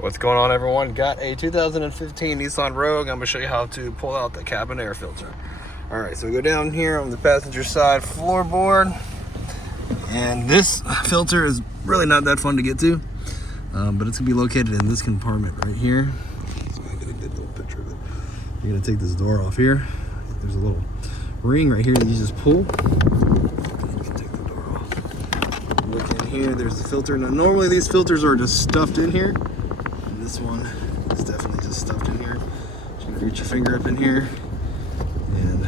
What's going on, everyone? Got a 2015 Nissan Rogue. I'm going to show you how to pull out the cabin air filter. Alright, so we go down here on the passenger side floorboard, and this filter is really not that fun to get to, but it's going to be located in this compartment right here. So I get a good little picture of it. You're going to take this door off here. There's a little ring right here that you just pull. You can take the door off. Look in here, there's the filter. Now normally these filters are just stuffed in here. This one is definitely just stuffed in here. So you can reach your finger up in here and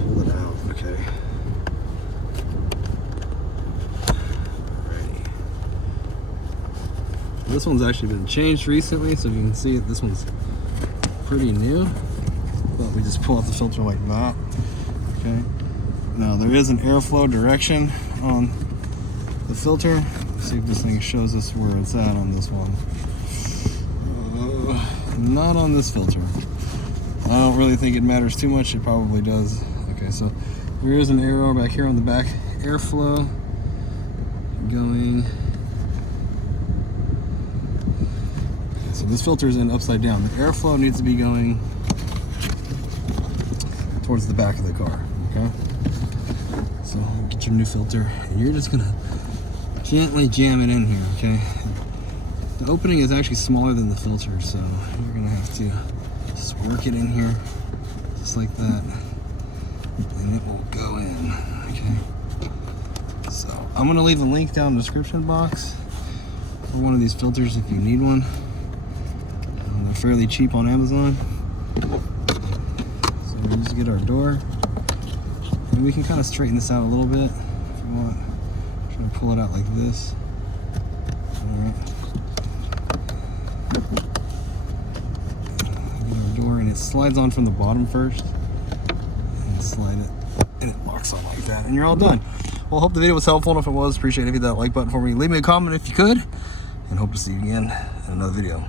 pull it out. Okay. Alrighty. This one's actually been changed recently, so you can see it. This one's pretty new. But we just pull out the filter like that. Okay. Now there is an airflow direction on the filter. Let's see if this thing shows us where it's at on this one. Not on this filter. I don't really think it matters too much. It probably does. Okay, so there is an arrow back here on the back. Airflow going. So this filter is in upside down. The airflow needs to be going towards the back of the car. Okay. So get your new filter, and you're just gonna gently jam it in here. Okay. The opening is actually smaller than the filter, so you're gonna have to just work it in here, just like that, and it will go in. Okay. So I'm gonna leave a link down in the description box for one of these filters if you need one. They're fairly cheap on Amazon. So we just get our door, and we can kind of straighten this out a little bit if you want. Try to pull it out like this. All right. Door, and it slides on from the bottom first, and slide it, and it locks on like that, and you're all done. Well, hope the video was helpful, and if it was, appreciate it if you hit that like button for me. Leave me a comment if you could, and hope to see you again in another video.